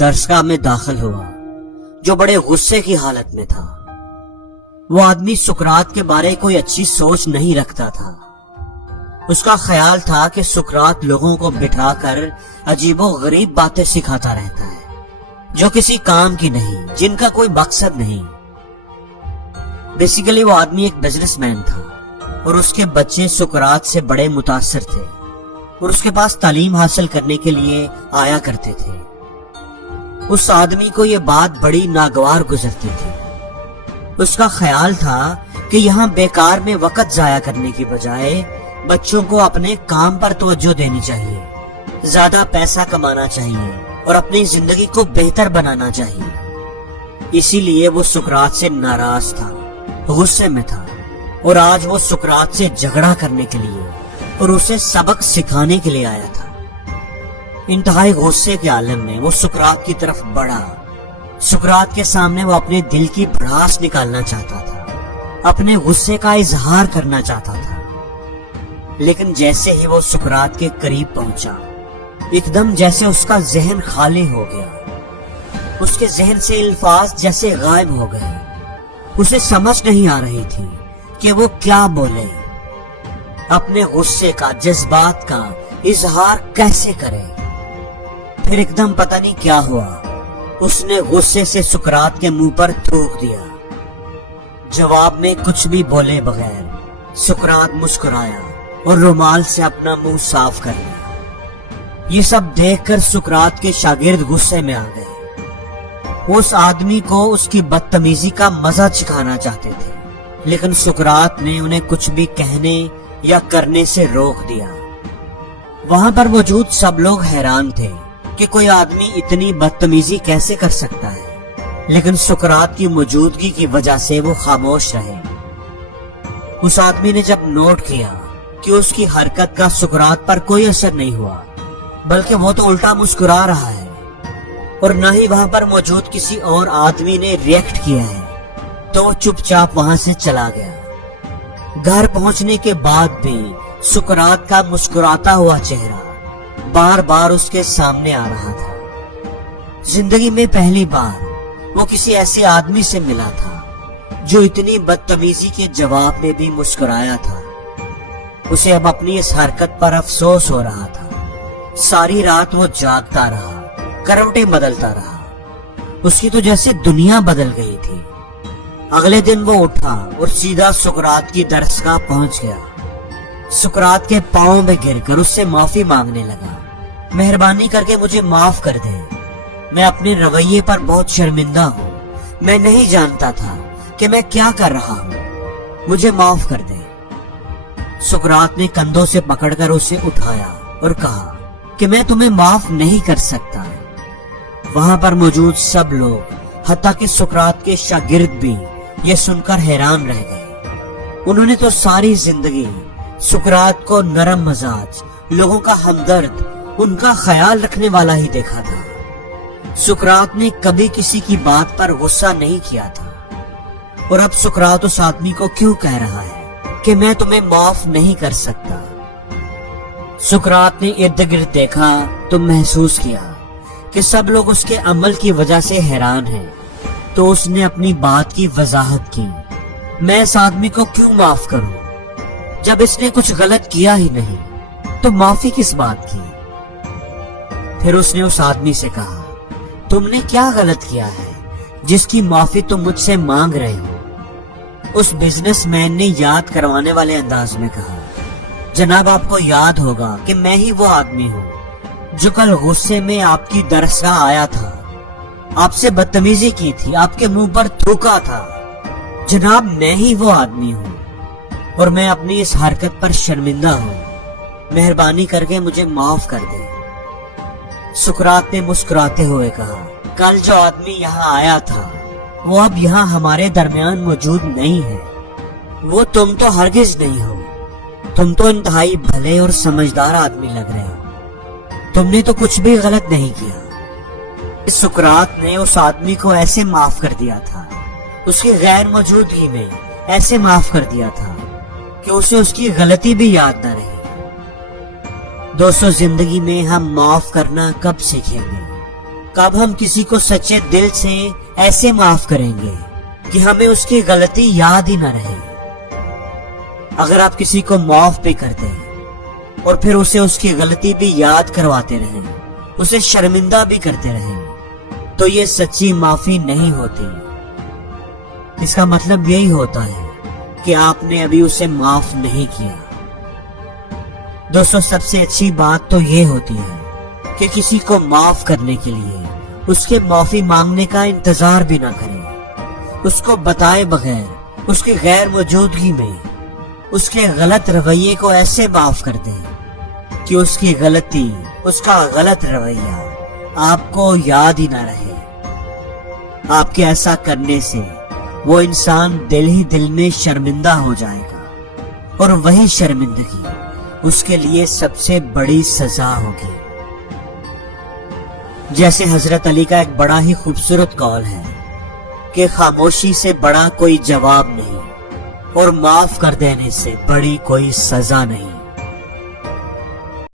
दरसगाह में दाखिल हुआ जो बड़े गुस्से की हालत में था। वो आदमी सुकरात के बारे कोई अच्छी सोच नहीं रखता था। उसका ख्याल था कि सुकरात लोगों को बिठाकर अजीबो गरीब बातें सिखाता रहता है जो किसी काम की नहीं, जिनका कोई मकसद नहीं। बेसिकली वो आदमी एक बिजनेसमैन था और उसके बच्चे सुकरात से बड़े मुतासिर थे और उसके पास तालीम हासिल करने के लिए आया करते थे। उस आदमी को ये बात बड़ी नागवार गुजरती थी। उसका ख्याल था कि यहाँ बेकार में वक्त जाया करने की बजाय बच्चों को अपने काम पर तवज्जो देनी चाहिए, ज्यादा पैसा कमाना चाहिए और अपनी जिंदगी को बेहतर बनाना चाहिए। इसीलिए वो सुकरात से नाराज था, गुस्से में था और आज वो सुकरात से झगड़ा करने के लिए और उसे सबक सिखाने के लिए आया था। इंतहाई गुस्से के आलम में वो सुकरात की तरफ बढ़ा। सुकरात के सामने वो अपने दिल की भड़ास निकालना चाहता था, अपने गुस्से का इजहार करना चाहता था। लेकिन जैसे ही वो सुकरात के करीब पहुंचा, एकदम जैसे उसका जहन खाली हो गया। उसके जहन से अल्फाज जैसे गायब हो गए। उसे समझ नहीं आ रही थी कि वो क्या बोले, अपने गुस्से का, जज्बात का इजहार कैसे करे। फिर एकदम पता नहीं क्या हुआ, उसने गुस्से से सुकरात के मुंह पर थूक दिया। जवाब में कुछ भी बोले बगैर सुकरात मुस्कुराया और रुमाल से अपना मुंह साफ कर लिया। ये सब देखकर सुकरात के शागिर्द गुस्से में आ गए। उस आदमी को उसकी बदतमीजी का मजा चखाना चाहते थे, लेकिन सुकरात ने उन्हें कुछ भी कहने या करने से रोक दिया। वहां पर मौजूद सब लोग हैरान थे कि कोई आदमी इतनी बदतमीजी कैसे कर सकता है, लेकिन सुकरात की मौजूदगी की वजह से वो खामोश रहे। उस आदमी ने जब नोट किया कि उसकी हरकत का सुकरात पर कोई असर नहीं हुआ, बल्कि वो तो उल्टा मुस्कुरा रहा है और न ही वहां पर मौजूद किसी और आदमी ने रिएक्ट किया है, तो वो चुपचाप वहां से चला गया। घर पहुंचने के बाद भी सुकरात का मुस्कुराता हुआ चेहरा बार बार उसके सामने आ रहा था। जिंदगी में पहली बार वो किसी ऐसे आदमी से मिला था जो इतनी बदतमीजी के जवाब में भी मुस्कुराया था। उसे अब अपनी इस हरकत पर अफसोस हो रहा था। सारी रात वो जागता रहा, करवटें बदलता रहा। उसकी तो जैसे दुनिया बदल गई थी। अगले दिन वो उठा और सीधा सुकरात की दरसगाह पहुंच गया। सुकरात के पांव में गिरकर उससे माफी मांगने लगा। मेहरबानी करके मुझे माफ कर दे, मैं अपने रवैये पर बहुत शर्मिंदा हूँ। मैं नहीं जानता था कि मैं क्या कर रहा हूँ, मुझे माफ कर दे। सुकरात ने कंधों से पकड़कर उसे उठाया और कहा कि मैं तुम्हें माफ नहीं कर सकता। वहां पर मौजूद सब लोग, हत्ता कि सुकरात के शागिर्द भी ये सुनकर हैरान रह गए। उन्होंने तो सारी जिंदगी सुकरात को नरम मजाज, लोगों का हमदर्द, उनका ख्याल रखने वाला ही देखा था। सुकरात ने कभी किसी की बात पर गुस्सा नहीं किया था और अब सुकरात उस आदमी को क्यों कह रहा है कि मैं तुम्हें माफ नहीं कर सकता। सुकरात ने इर्द गिर्द देखा तो महसूस किया कि सब लोग उसके अमल की वजह से हैरान हैं। तो उसने अपनी बात की वजाहत की, मैं इस आदमी को क्यों माफ करूं जब इसने कुछ गलत किया ही नहीं, तो माफी किस बात की। फिर उसने उस आदमी से कहा, तुमने क्या गलत किया है जिसकी माफी तुम मुझसे मांग रहे हो। उस बिजनेसमैन ने याद करवाने वाले अंदाज में कहा, जनाब आपको याद होगा कि मैं ही वो आदमी हूँ जो कल गुस्से में आपकी दरसगाह आया था, आपसे बदतमीजी की थी, आपके मुंह पर थूका था। जनाब मैं ही वो आदमी हूँ और मैं अपनी इस हरकत पर शर्मिंदा हूँ। मेहरबानी करके मुझे माफ कर दे। सुकरात ने मुस्कुराते हुए कहा, कल जो आदमी यहाँ आया था वो अब यहाँ हमारे दरमियान मौजूद नहीं है। वो तुम तो हरगिज नहीं हो। तुम तो इंतहाई भले और समझदार आदमी लग रहे हो। तुमने तो कुछ भी गलत नहीं किया। सुकरात ने उस आदमी को ऐसे माफ कर दिया था, उसकी गैर मौजूदगी में ऐसे माफ कर दिया था कि उसे उसकी गलती भी याद न रही। दोस्तों, जिंदगी में हम माफ करना कब सीखेंगे? कब हम किसी को सच्चे दिल से ऐसे माफ करेंगे कि हमें उसकी गलती याद ही न रहे। अगर आप किसी को माफ भी कर दें और फिर उसे उसकी गलती भी याद करवाते रहें, उसे शर्मिंदा भी करते रहें, तो ये सच्ची माफी नहीं होती। इसका मतलब यही होता है कि आपने अभी उसे माफ नहीं किया। दोस्तों, सबसे अच्छी बात तो ये होती है कि किसी को माफ करने के लिए उसके माफी मांगने का इंतजार भी ना करें। उसको बताए बगैर उसकी गैर मौजूदगी में उसके गलत रवैये को ऐसे माफ कर दें कि उसकी गलती, उसका गलत रवैया आपको याद ही ना रहे। आपके ऐसा करने से वो इंसान दिल ही दिल में शर्मिंदा हो जाएगा और वही शर्मिंदगी उसके लिए सबसे बड़ी सजा होगी। जैसे हजरत अली का एक बड़ा ही खूबसूरत कौल है कि खामोशी से बड़ा कोई जवाब नहीं और माफ कर देने से बड़ी कोई सजा नहीं।